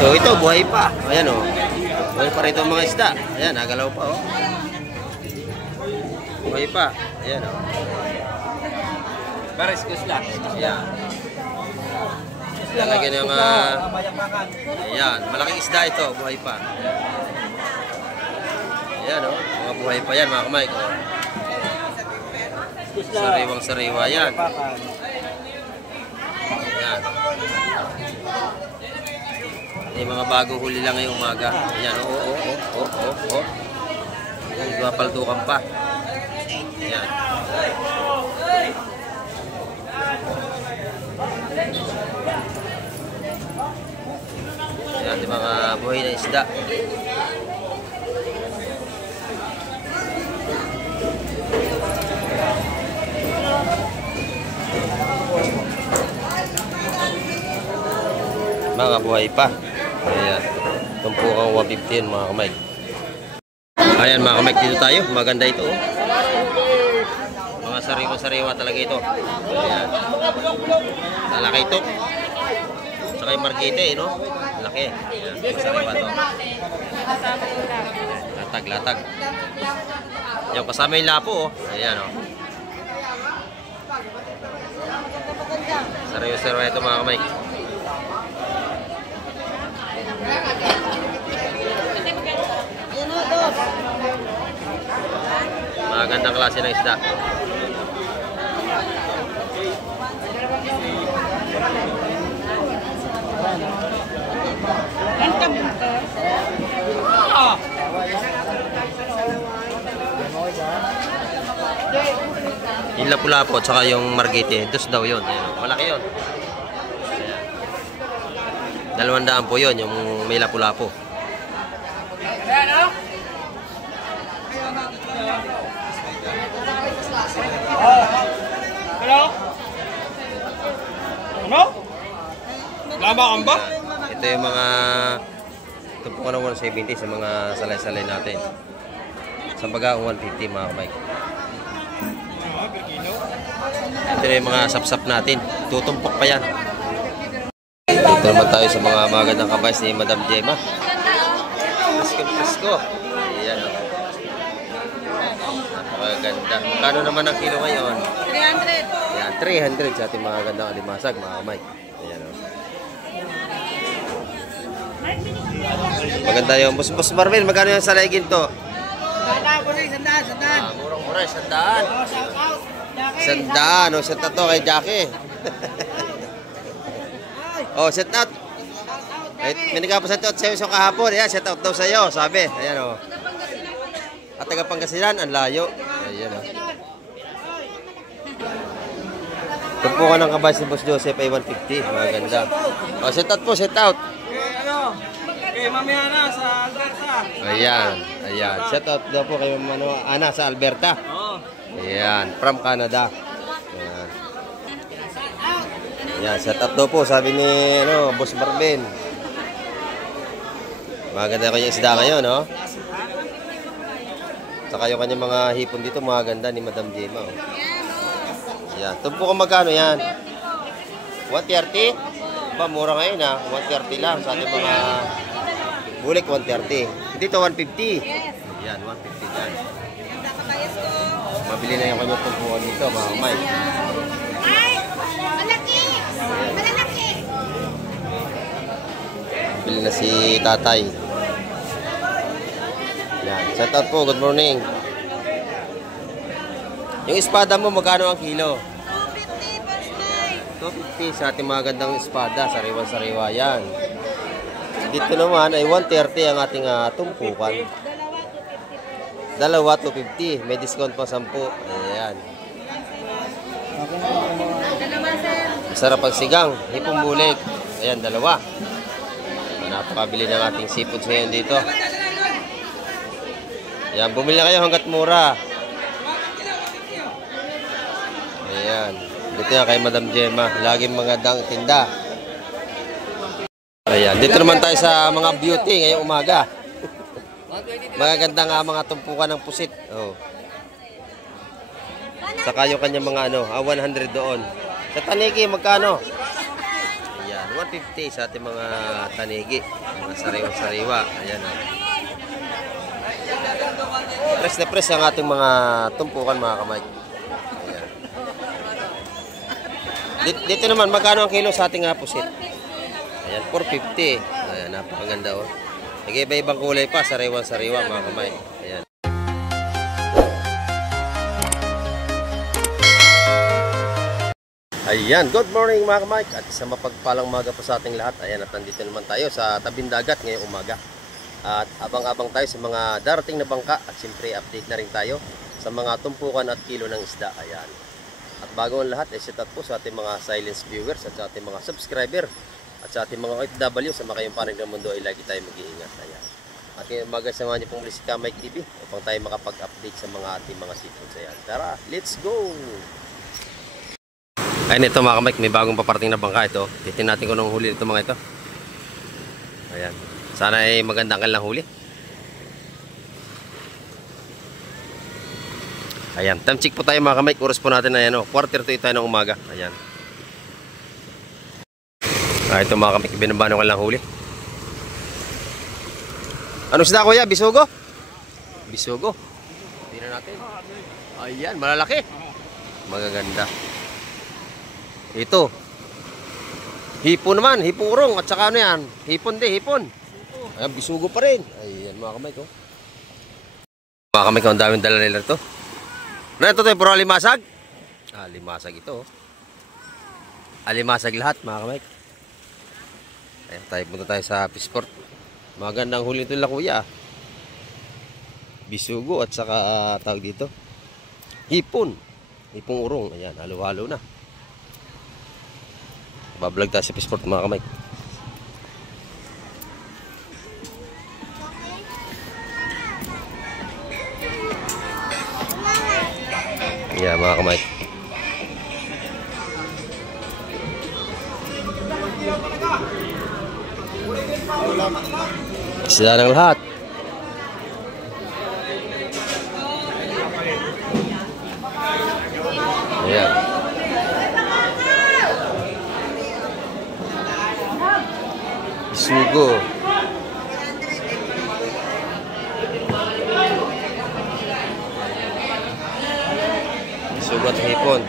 So ito, buhay pa. Ayan o. Buhay pa rito mga isda. Ayan, nagalaw pa o. Buhay pa. Ayan o. Pares kusla. Ayan. Lalagyan yung ayan, malaking isda ito, buhay pa. Ayan o, mga buhay pa yan mga kamay. Sariwang sariwa yan. Ayan. May mga bagong huli lang ngayong umaga. Ayan, oh. Ayan, mapaldukan pa. Ayan. Ayan, yung mga buhay na isda. Mga buhay pa. Ayan. Tumpukang 150 mga kamay. Ayan mga kamay, dito tayo. Maganda ito. Oh. Mga sariwa-sariwa talaga ito. Ayan. Lalaki ito. Saka yung margite, no? Laki. Ayan. Sariwa ito. Latag. Yung kasama yung lapo, oh. Ayan, oh. Sariwa-sariwa ito mga kamay. Magandang klase ng isda. Yung lapu-lapo at saka yung margite, dos daw yun. Malaki yun. 200 po yun, yung may lapu-lapo. Hello? Ano? Lama kang ba? Ito yung mga tumpukan ng 170 sa mga salay-salay natin. Sa bagang 150 mga kamay. Ito yung mga sapsap natin. Tutumpok pa yan. Dito naman tayo sa mga magandang kabays ni Madam Gemma. Presko. Ayan o. Maganda. Kano naman ang kilo ngayon? 300. Ayan, 300 sa ating mga gandang alimasag mga kamay. Ayan o. Maganda yung Boss Marvin. Magkano yung salay ginto? Sandaan. Murang-mura, sandaan. Sandaan. O, set na to kay Jackie. Oh, set out. May nagpapaset out sa'yo sa kahapon. Ayan, set out daw sa'yo, sabi. Ayan o. At taga Pangasinan, ang layo. Ayan o. Tumpukan ng kabay si Boss Joseph ay 150. Maganda. Oh, set out po, set out. Mamaya na sa Alberta. Ayan. Set out daw po kay Ana sa Alberta. Ayan, from Canada. Ayan. Ayan, set up daw po, sabi ni Boss Marvin. Maganda kanyang isda ngayon, no? Saka yung kanyang mga hipon dito, maganda ni Madam Gemma. Oh. Ayan, tumpo kung magkano yan? 130? Ba, mura ngayon ha? 130 lang sa ating mga bulik, 130. Dito, 150. Ayan, 150 dyan. Mabili na yung kanyang tumpuan dito, mga kamay. Bili na si tatay. Yan. Shout out po. Good morning. Yung espada mo, magkano ang kilo? 250 sa ating mga gandang espada. Sariwa-sariwa yan. Dito naman ay 130 ang ating tumpukan. Dalawa 250. May discount pa 10. Ayan. Masarap ang sigang. Hipong bulik. Ayan, dalawa. Napakabili ng ating seafood ngayon dito. Ayan, bumili na kayo hanggat mura. Ayan. Dito yan kay Madam Gemma. Laging magandang tinda. Ayan. Dito naman tayo sa mga beauty ngayong umaga. Magaganda nga mga tumpukan ng pusit. Oh. Saka yung kanyang mga 100 doon. Sa taniki, magkano? Ayan, 450 sa ating mga tanigi. Mga sariwa-sariwa. Ayan. Press na press ang ating mga tumpukan mga kamay. Ayan. Dito naman, magkano ang kilo sa ating pusit? Ayan, 450. Ayan, napakaganda oh. Nag-iba-ibang kulay pa, sariwa-sariwa mga kamay. Ayan. Ayan, good morning mga kamay. At isang mapagpalang umaga po sa ating lahat. Ayan, at nandito naman tayo sa tabing dagat ngayong umaga. At abang-abang tayo sa mga darating na bangka. At siyempre, update na rin tayo sa mga tumpukan at kilo ng isda. Ayan. At bago ang lahat, set up po sa ating mga silence viewers at sa ating mga subscriber. At sa ating mga OFW sa makayong panig ng mundo ay lagi tayo mag-iingat. Ayan. At ngayong umaga, samahan niyo pong muli si Kamike TV upang tayo makapag-update sa mga ating mga seafoods. Ayan. Tara, let's go! Ayun ito mga kamay, may bagong paparating na bangka ito. Titin natin kung anong huli ito mga ito. Ayan. Sana ay magandang kanilang huli. Ayan. Time check po tayo mga kamay. Oras po natin na yan. 4:30 tayo ng umaga. Ayan. Ito mga kamay, binabano kanilang huli. Ano sila kuya? Bisugo? Bisugo. Tingnan natin. Ayan, malalaki. Magaganda. Ito. Hipon naman, hipurong at saka ano yan? Hipon hipon. Ayan, bisugo pa rin. Ayan mga kamay ko. Mga kamay ko, ang daming dala nila ito. Na ito tayo, puro alimasag? Alimasag ito. Alimasag lahat mga kamay. Ayan, punta tayo sa Fishport. Magandang huli ito lang kuya. Bisugo at saka tawag dito. Hipon. Hipong urong. Ayan, halo-halo na. Bablog tayo sa Fishport mga kamay. Yeah mga kamay. Sila ng lahat. Ayan. Bisugo. Bisugo at hipon.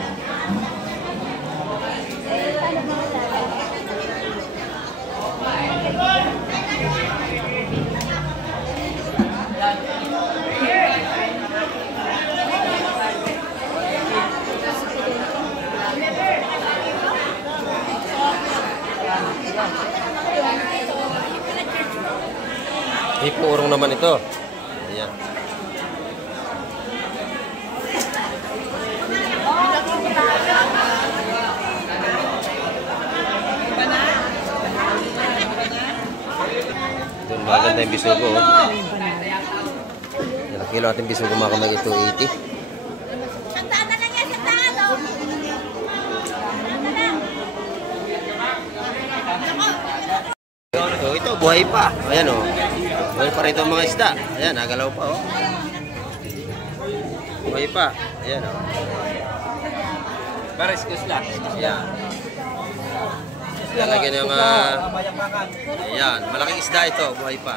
Hipurong naman ito. Ayan. Doon maganda yung bisugo. Ilang kilo ating bisugo mga kamay ito, 80. Sandaan na lang yan, sandaan o. So, ito, buhay pa. Ayan o. Buhay pa rin itong mga isda. Ayan, nagalaw pa o. Buhay pa. Ayan o. Pero excuse lang. Ayan. Lalagyan yung ayan, malaking isda ito, buhay pa.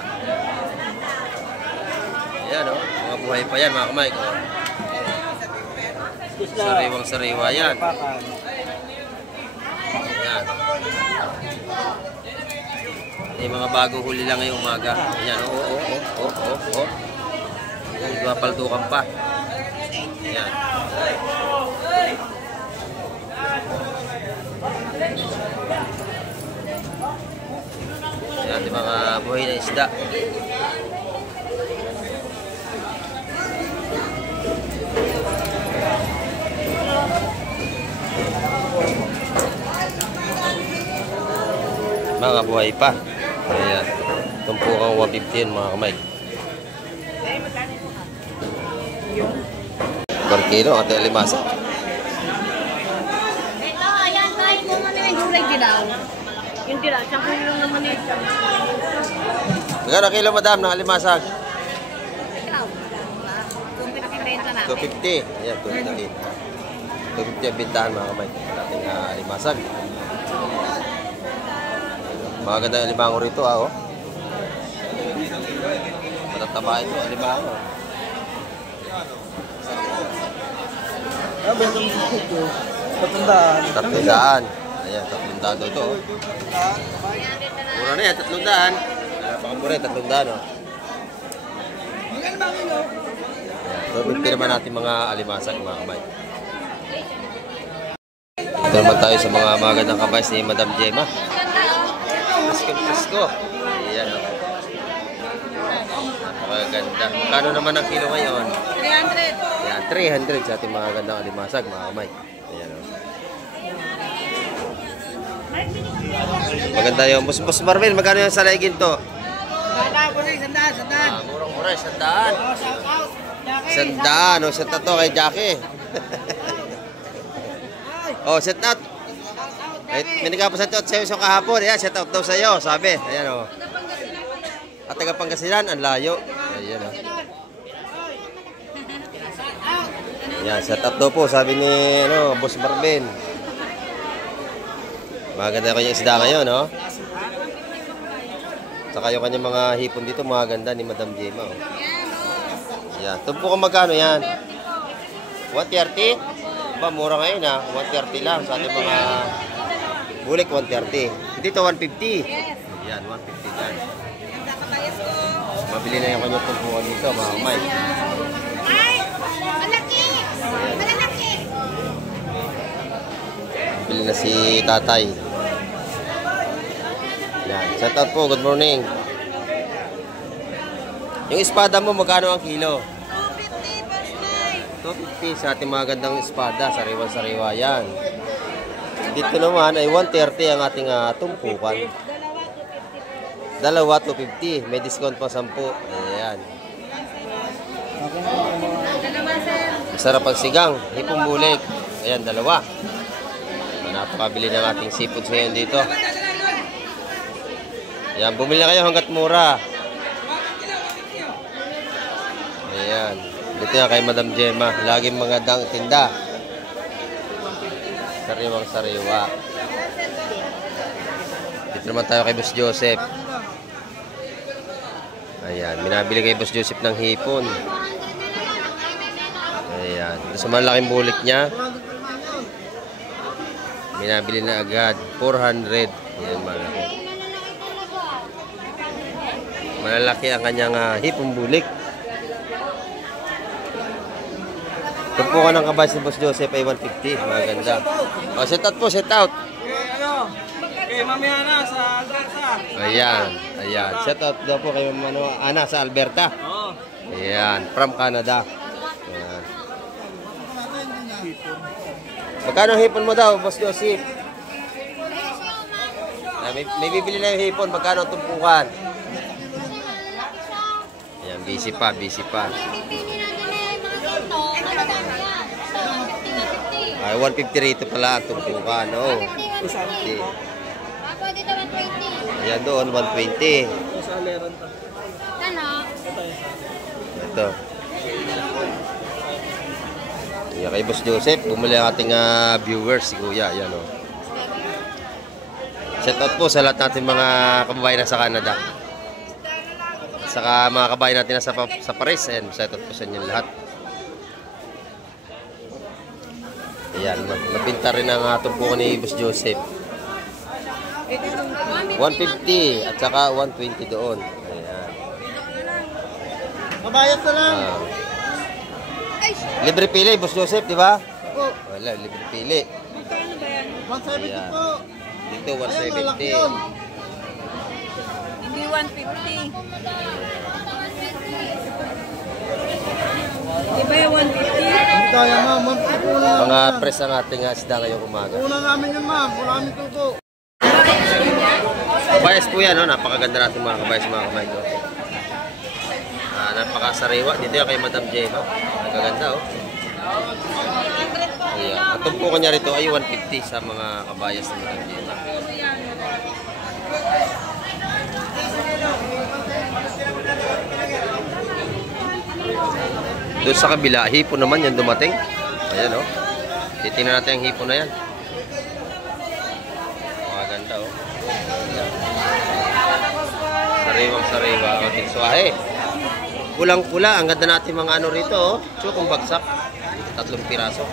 Ayan o, mga buhay pa yan mga kamay. Sariwang sariwa yan. Ayan. May mga bagong huli lang ngayong umaga. Ayan, oh. Ayan, gumapaldukan pa. Ayan. Ayan, yung mga buhay na isda. Mga buhay pa. Ayan. Tumpukang 150 mga kamay. Per kilo, ate alimasa. Ito, ayan, kain mo muna yung gulay dilaw. Yung dilaw, tsaka yung naman ito. Magkano kilo madam ng alimasag? Ikaw, kung pinakibenta namin. 250. Ayan, 250. 250 ang bintahan mga kamay. Ating alimasag. Maganda yung alimango rito, oh. Matataba ito, alimango. Sabi ng ito, 300. 300. Ayan, 300 daw ito, oh. Mura na yan, 300. Napakamura yan, 300, oh. So, bigti naman natin mga alimasag, mga kamay. Ito naman tayo sa mga magandang kabays ni Madam Gemma. Presko. Ayan, oh. Napakaganda. Kano naman ang kilo ngayon? 300. Ayan, 300 sa ating mga gandang alimasag, mga kamay. Ayan, oh. Maganda yung Boss Marvin, magkano yung salaygin to? Murang-mura, 100. Sandaan, o set na to kay Jackie. Oh, set out. May nagkapasan to sa'yo sa kahapon. Ayan, set out daw sa'yo, sabi. Ayan, o. At taga Pangasinan, ang layo. Ayan, o. Ayan, set out daw po, sabi ni Boss Marvin. Maganda kanyang isda ngayon, no? Saka yung kanyang mga hipon dito, maganda ni Madam Gemma, oh. Yan. Tumpo kung magkano yan? 130? Ba, mura ngayon, ha? 130 lang sa ating mga bulik, 130. Dito, 150. Yan, 150 yan. Mabili na yung kanyang tumpukan dito, mga kamay. Ay! Malaki! Malalaki! Bili na si tatay. Yan. Shout out po. Good morning. Yung espada mo, magkano ang kilo? 250 Boss Mike. 250 sa ating mga gandang espada. Sariwa-sariwa yan. Dito naman ay 130 ang ating tumpukan. Dalawa 250. May discount pa 10. Ayan. Masarap ang sigang. Hipong bulik. Ayan, dalawa. Napakabili ng ating seafood ngayon dito. Ayan, bumili na kayo hanggat mura. Ayan. Dito yan kay Madam Gemma. Laging mga tinda. Sariwang sariwa. Dito naman tayo kay Boss Joseph. Ayan. Minabili kay Boss Joseph ng hipon. Ayan. Dito sa malaking bulik niya. Minabili na agad. 400. Ayan, malaki. Malalaki ang kanyang hipong bulik. Tumpukan ng kabay si Boss Joseph ay 150. Maganda. O, set out po, set out. Kay Mami Ana sa Alberta. Ayan, ayan. Set out daw po kay Ana sa Alberta. Oo. Ayan, from Canada. Ayan. Magkano hipon mo daw, Boss Joseph? May bibili na yung hipon. Magkano ang tumpukan? Ayan, busy pa, busy pa. Ay, 150 rito pala ang tumpukan. Oo. Okay. Ayan doon, 120. Sa meron ta. Ito. Ayan, kay Boss Joseph, bumili ang ating viewers, si Kuya. Ayan, o. Shout out po sa lahat natin mga kababayan na sa Canada. Saka mga kababayan natin na sa Paris. Ayan, shout out po sa inyo lahat. Ayan, nabinta rin ang tumpukan ni Boss Joseph. 150 at saka 120 doon. Ayan. Mabayad na lang. Libre pili, Boss Joseph, di ba? Wala, libre pili. 170 po. Dito, 170. Hindi 150. Iba yung 150? Hindi kaya ma'am. Mga press ang ating isda ngayong umaga. Una namin yun ma'am. Wala kami tuto. Kabayas po yan, no? Napakaganda natin mga kabayas, mga kamay ko. Napakasariwa. Dito yan kay Madam Gemma. Nagaganda, oh. Ayan. At tumpukan niya rito ay 150 sa mga kabayas ni Madam Gemma. Doon sa kabila, hipon naman yan dumating. Ayan, oh. Titingnan natin ang hipon na yan. Maganda, oh. Ayan. Sariwang-sariwa ang ating swahe. Pulang-pula. Ang ganda natin mga ano rito. Oh. Chukong bagsak. 3 piraso.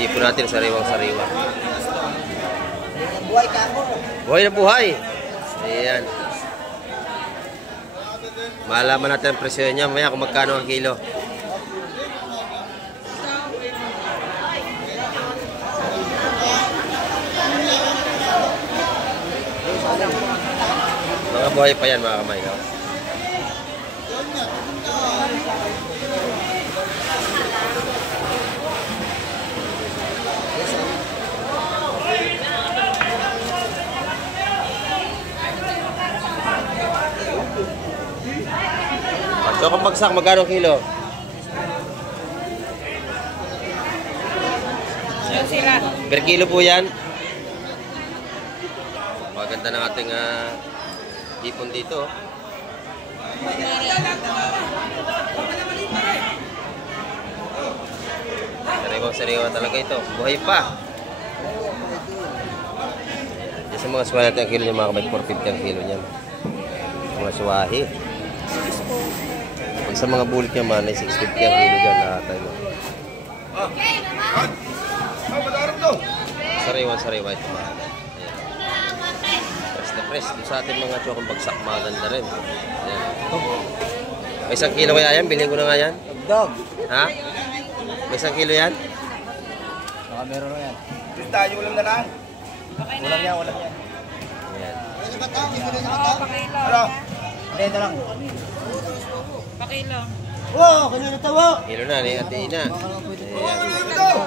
Ipon natin sariwang-sariwa. Buhay na buhay. Ayan. Malaman natin ang presyo niya maya kung magkano ang kilo. Mga buhay pa yan mga kamay. No? So kung bagsak, magkano kilo? Per kilo po yan. Maganda ng ating ipon dito. Sariwang-sariwa talaga ito. Buhay pa. Sa mga suwahe natin ang kilo niya mga kamay, 450 ang kilo niya. Mga suwahe. Pag sa mga bulik niya man, ay 650 ang kilo dyan lahat. Sariwang-sariwa ito mga kamay. Press na press. Doon sa ating mga chokong bagsak, maganda rin. Ayan. May 1 kilo kaya yan? Bilhin ko na nga yan. Dog. Ha? May 1 kilo yan? Baka meron na yan. Tayo ulam na lang. Ulam yan. Ayan. Ano? Ito lang. Pakilo. Wow, kanina tawa. Kilo na ni Ate Ina. Ayan.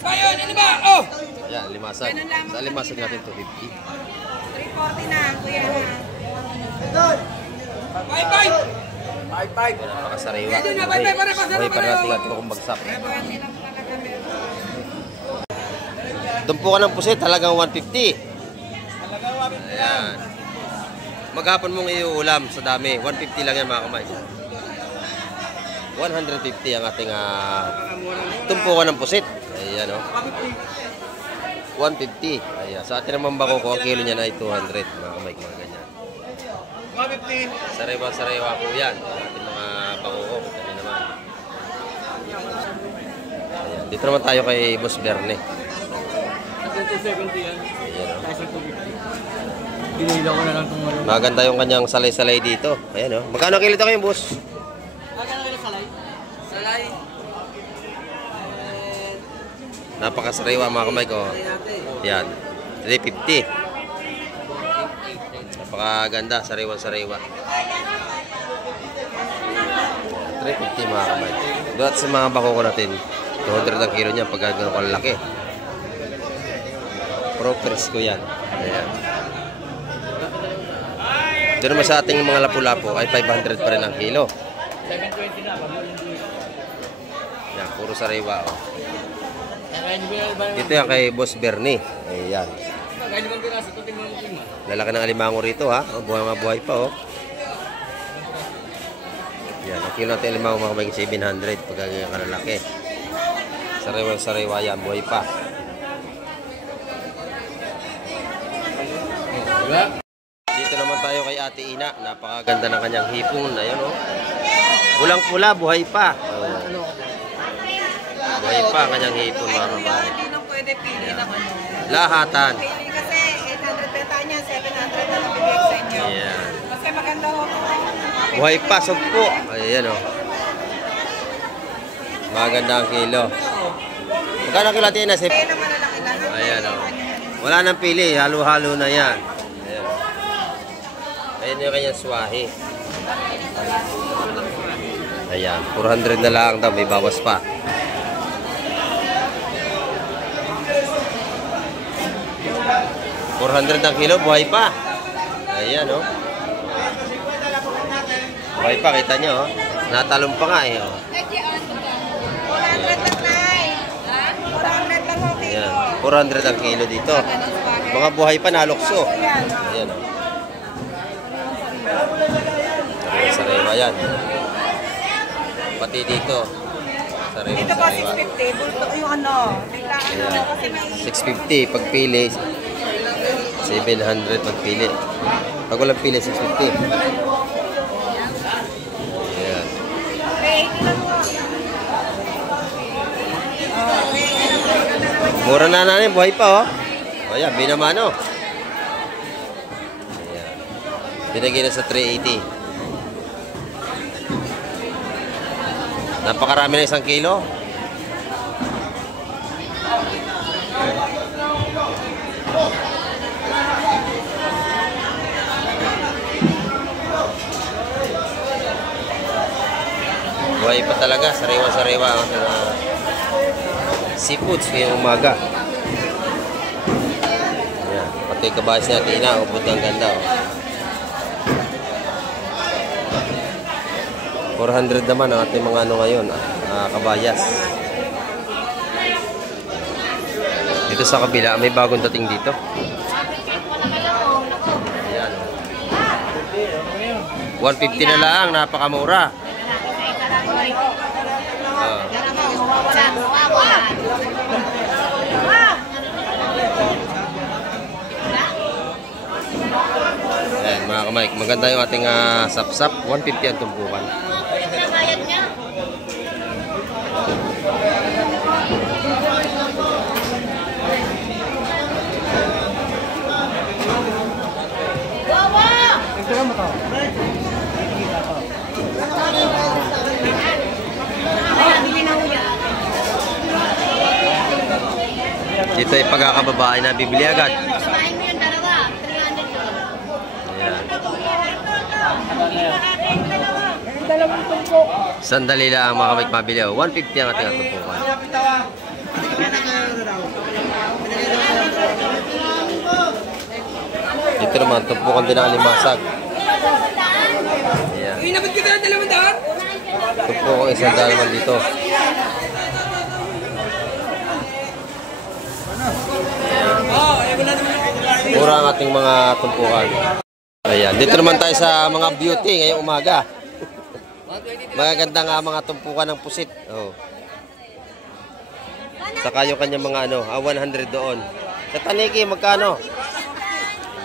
Ayun, ini ba? Oh! Yan, limasag. Sa limasag natin 250. 340 na, kuya. Bye-bye! Bye-bye! Napakasariwa. Buhay pa natin at kung bagsak. Tumpukan ng pusit, halagang 150. Ayan. Maghapon mong iuulam sa dami. 150 lang yan mga kamay. 150 ang ating tumpukan ng pusit. Ayan o. 150. Ayan. Sa atin naman bako ko, ang kilo niya na ay 200. Mga kamay, mga ganyan. 150. Sariwa-sariwa po yan. Ang ating mga bako ko. Kami naman. Ayan. Dito naman tayo kay Boss Berne. 270 yan. Ayan o. Kasi 250. Pinila ko na lang itong ano. Maganda yung kanyang salay-salay dito. Ayan o. Magkano kilo ito kayo, boss? Magkano kayo salay? Salay. Napakasariwa mga kamay ko. Yan. 350. Napakaganda. Sariwa-sariwa. 350 mga kamay. Doon sa mga bako ko natin, 200 ang kilo niya pag gano'n kalaki. Pro fresco yan. Ayan. Doon naman sa ating mga lapu-lapu ay 500 pa rin ang kilo. 720 na. Yan, puro sariwa. Oh. Dito yan kay Boss Bernie. Ayan. Lalaki ng alimango rito ha. Oh, buhay pa oh. Yan, ang kilo natin alimango mga kamay 700 pag kalalaki. Sariwa yan, buhay pa. Dito naman tayo kay Ate Ina. Napakaganda ng kanyang hipon. Ayun oh. Pulang-pula, buhay pa. Oh. Buhay pa ang kanyang hipon mga kamay. Hindi nang pwede pili ng ano. Lahatan. Pili kasi 800 beta niya, 700 na nabibig sa inyo. Ayan. Kasi maganda ho. Buhay pa, sugpo. Ayan o. Maganda ang kilo. Magkano ang kilo natin na? Kaya naman na lang ilahan. Ayan o. Wala nang pili. Halo-halo na yan. Ayan. Ayan yung kanyang swahe. Ayan. 400 na lang daw. May bawas pa. $400 ang kilo. Buhay pa. Ayan o. Buhay pa. Kita nyo o. Natalong pa nga eh o. 400 lang na eh. 400 lang ho kilo. Ayan. 400 ang kilo dito. Mga buhay pa nalukso. Ayan o. Sariwa yan. Pati dito. Dito po Sariwa. 650. Bulto yung ano. Bigla Ayan. 650 pagpili. 700 pagpili. Pag walang pili, 650. Ayan. Mura na nanin, buhay pa oh. Ayan, binamano. Ayan. Binagay na sa 380. Napakarami na 1 kilo. Buhay pa talaga, sariwa-sariwa ang seafoods ngayong umaga. Ayan, pati kabahas natin na, upod ng ganda. Oh. 400 naman ang ating mga ano ngayon, kabayas. Dito sa kabila, may bagong dating dito. Ayan. 150 na lang, napakamura. Ayan mga kamay, maganda yung ating sap-sap. 150 ang tumpukan. Dito ay pagkakababae na bibili agad. Kumain mo yung dalawa, 300 yun. Ayan. Sandali lang mga kamay mabili. 150 ang ating tumpukan. Dito naman, tumpukan din ang alimasag. Ayan. Inabot kita ng 200? Tumpukan isang daan naman dito. Mura ang ating mga tumpukan. Ayan, dito naman tayo sa mga beauty ngayong umaga. Magaganda nga mga tumpukan ng pusit. Oh. Saka yung kanyang mga ano, 100 doon. Sa tanigi, magkano?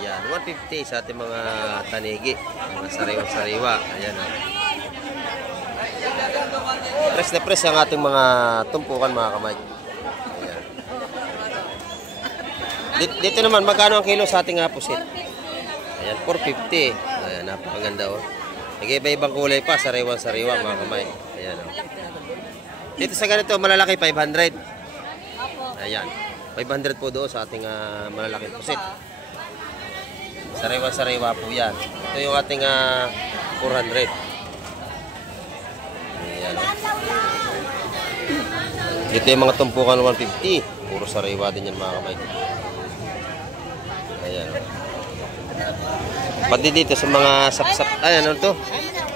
Ayan, 150 sa ating mga tanigi. Mga sariwa-sariwa. Ayan. Oh. Press na press ang ating mga tumpukan mga kamay. Dito naman, magkano ang kilo sa ating pusit? Ayan, 450. Ayan, napakaganda oh. Nag-iba-ibang kulay pa, sariwa-sariwa mga kamay. Ayan oh. Dito sa ganito, malalaki 500. Ayan, 500 po doon sa ating malalaking pusit. Sariwa-sariwa po yan. Ito yung ating 400. Ayan oh. Dito yung mga tumpukan 150. Puro sariwa din yan mga kamay. Ayan. Pati dito sa mga sap-sap. Ay, ano to?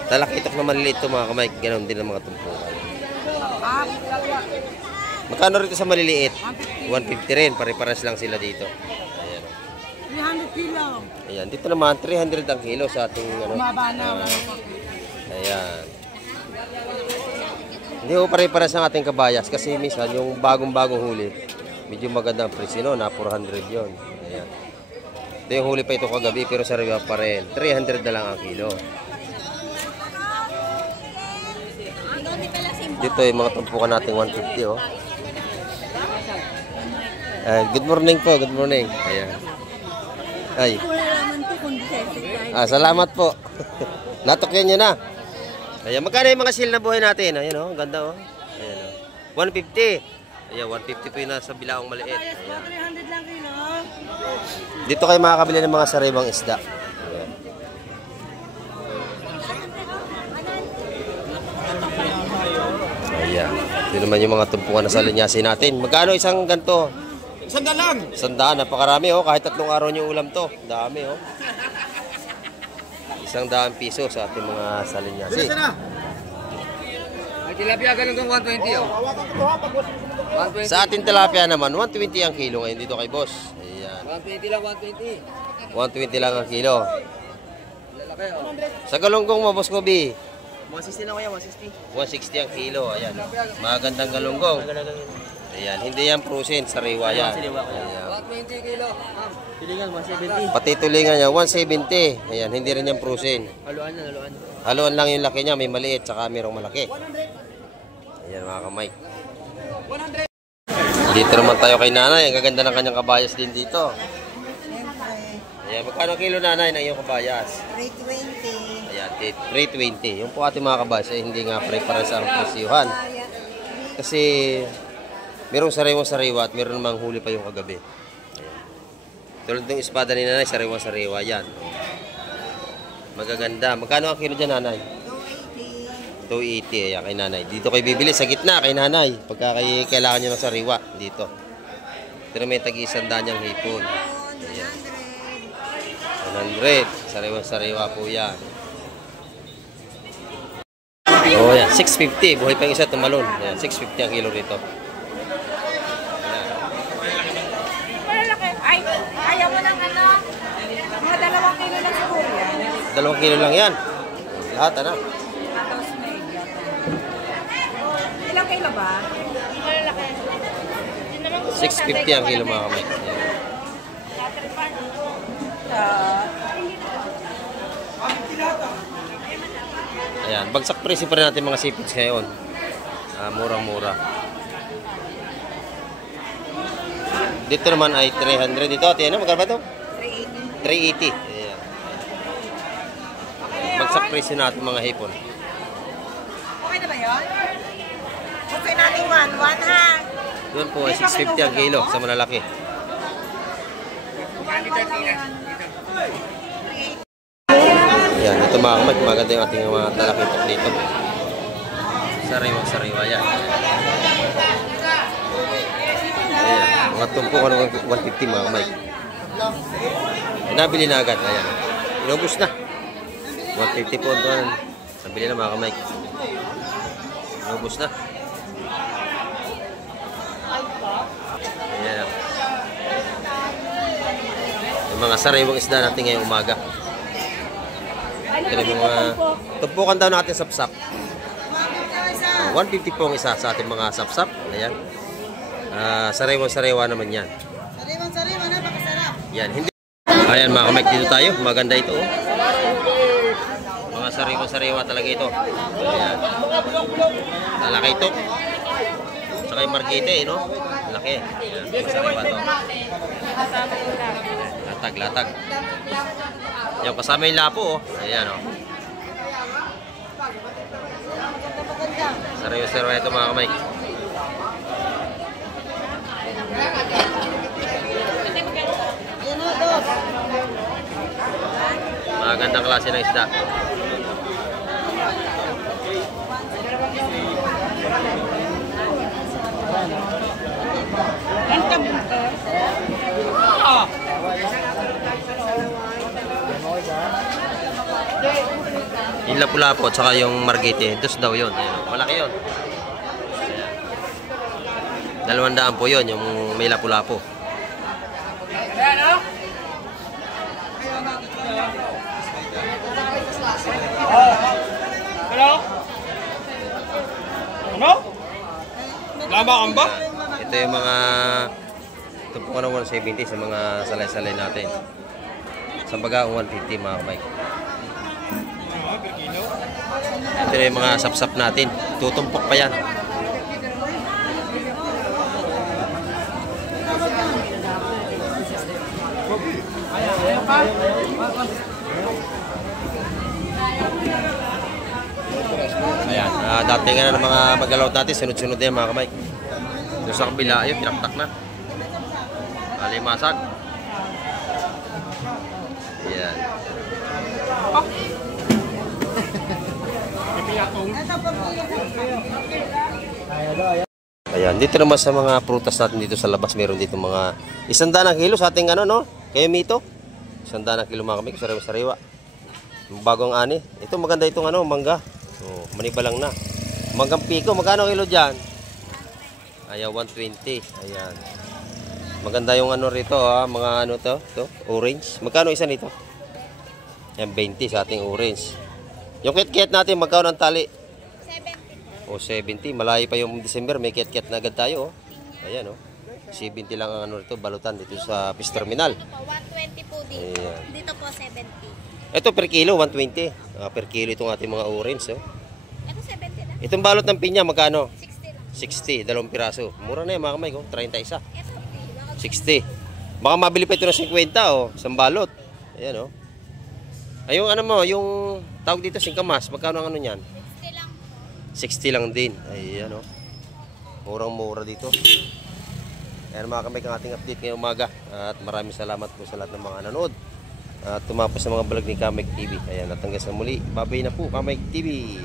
Talakitok na maliliit to mga kamay. Ganon din ang mga tumpukan. Magkano rito sa maliliit? 150 rin. Pare-pares lang sila dito. Ayan. 300 kilo. Ayan. Dito naman, 300 ang kilo sa ating ano. Ayan. Hindi ko pare-pares ang ating kabayas. Kasi minsan, yung bagong-bagong huli, medyo magandang presyo, no? Na 400 yun. Ayan. Ito yung huli pa ito kagabi pero sariwa pa rin. 300 na lang ang kilo. Dito yung mga tumpukan natin 150 oh. Good morning po, good morning. Ayan. Ay. Salamat po. Natukyan nyo na. Ayan, magkano yung mga seal na buhay natin? Ayan oh, ganda oh. Ayan oh. 150. Ayan, 150 po yung nasa bilaong maliit. Ayan. 300 lang kilo. Dito kayo makakabili ng mga sariwang isda. Ayan. Ito naman yung mga tumpukan na sa linyasin natin. Magkano isang ganito? 100 lang. 100, napakarami oh. Kahit 3 araw nyo ulam to. Dami oh. 100 piso sa ating mga salinyasin. May tilapia ganun kung 120 oh. 120. Sa ating tilapia naman, 120 ang kilo ngayon dito kay boss. Ayan. 120 lang, 120. 120 lang ang kilo. Lalaki oh. Sa galunggong mo, boss Kobe, 160 lang kaya, 160. 160 ang kilo. Ayan. Magandang galunggong. Ayan, hindi yan frozen, sariwa yan. Sariwa ko. Ayan. 120 kilo. Tulingan, 170. Pati tulingan niya, 170. Ayan, hindi rin yan frozen. Haluan na, haluan. Haluan lang yung laki niya, may maliit, saka mayroong malaki. Ayan mga kamay. Dito naman tayo kay nanay, ang gaganda ng kanyang kabayas din dito. Ayan, magkano kilo nanay ng iyong kabayas? 320. Ayan, 320. Yung po ating mga kabayas ay hindi nga para sa presyuhan. Kasi mayroong sariwa-sariwa at mayroon namang huli pa yung kagabi. Ayan. Tulad ng espada ni nanay, sariwa-sariwa yan. Magaganda. Magkano ang kilo dyan nanay? 280. Ayan kay nanay. Dito kayo bibili sa gitna kay nanay. Pagka kailangan nyo ng sariwa. Dito. Ito na may tag-isandaan niyang hipon. Ayan. 100. Sariwa-sariwa po yan. Oh, yan. 650. Buhay pa yung isa tumalon. Ayan. 650 ang kilo rito. Malalaki. Ay, ayaw mo ng ano? Mga 2 kilo lang siguro yan. 2 kilo lang yan. Lahat, ano? Tapos may ilang kilo ba? Malalaki. 650 ang kilo mga kamay. Ayan. Ayan. Bagsak presyo pa rin natin mga seafoods ngayon. Murang-mura. Dito naman ay 300. Dito, ati, ano? Magkano ba ito? 380. Ayan. Bagsak presyo natin mga hipon. Okay na ba yun? Okay natin 1 ha. Yun po ay 650 ang kilo sa malalaki. Ayan, ito mga kamay, maganda yung ating mga talakitok dito. Sariwa yan. Ayan, mga tumpukan ng 150 mga kamay. Nabili na agad, ayan. Inubos na. 150 po doon. Nabili na mga kamay. Inubos na. Ayan. Yung mga sariwang isda natin ngayong umaga. Ito yung mga tumpukan daw natin sapsap. 150 po ang isa sa ating mga sapsap. Ayan. Sariwa-sariwa naman yan. Sariwan-sariwan na, pakasarap. Yan. Hindi. Ayan mga kamay, dito tayo. Maganda ito. Oh. Mga sariwa-sariwa talaga ito. Ayan. Talaki ito. Saka yung margite, no? Laki. Ayan. Sariwa ito. Latag. Yung kasama yung lapo, oh. Ayan, oh. Sariwa-sariwa ito mga kamay. Magandang klase ng isda. Yung lapu-lapo at saka yung margite, dos daw yun. Ayan, malaki yun. Ayan. 200 po yun, yung may lapu-lapo. Hello? Ano? Lama kang ba? Ito yung mga tumpukan ng 170 sa mga salay-salay natin. Sa bagang 150 mga kamay. Ito yung mga sapsap natin. Tutumpok pa yan. Ayan. Dati nga na ng mga magalaw natin. Sunod-sunod yan mga kamay. Doon sa kabila, ayun, pinaktak na. Alimasag. Ayan. Ayan, dito naman sa mga prutas natin dito sa labas, meron dito mga 100 ang kilo sa ating ano, no? Kayo Mito? 100 ang kilo mga kamay, sariwa-sariwa. Bagong ani. Ito maganda itong ano, mangga. Oh, maniba lang na. Manggang piko, magkano kilo dyan? Ayan, 120. Ayan. Maganda yung ano rito, ha? Mga ano to? Orange. Magkano isa nito? Ayan, 20 sa ating orange. Yung kit-kit natin, magkano ang tali? 70. O, 70. Malayo pa yung December. May kit-kit na agad tayo, oh. Ayan, oh. 70 lang ang ano rito, balutan dito sa Fish Terminal. Ito po, 120 po dito. Ayan. Dito po, 70. Ito per kilo, 120. Per kilo itong ating mga orange, oh. Ito, 70 na. Itong balot ng pinya, magkano? 60 lang. 60, 2 piraso. Mura na yan mga kamay ko, 31. Ito, 60. Baka mabili pa ito ng 50, oh. Isang balot. Ayan, oh. Ay, yung ano mo, yung tawag dito, singkamas, magkano ang ano niyan? 60 lang. 60 lang din. Ayan, oh. Murang-mura dito. Ayan mga kamay, ang ating update ngayong umaga. At maraming salamat po sa lahat ng mga nanood. At tumapos sa mga vlog ni Kamek TV. Ayan, at hanggang sa muli. Babay na po, Kamek TV.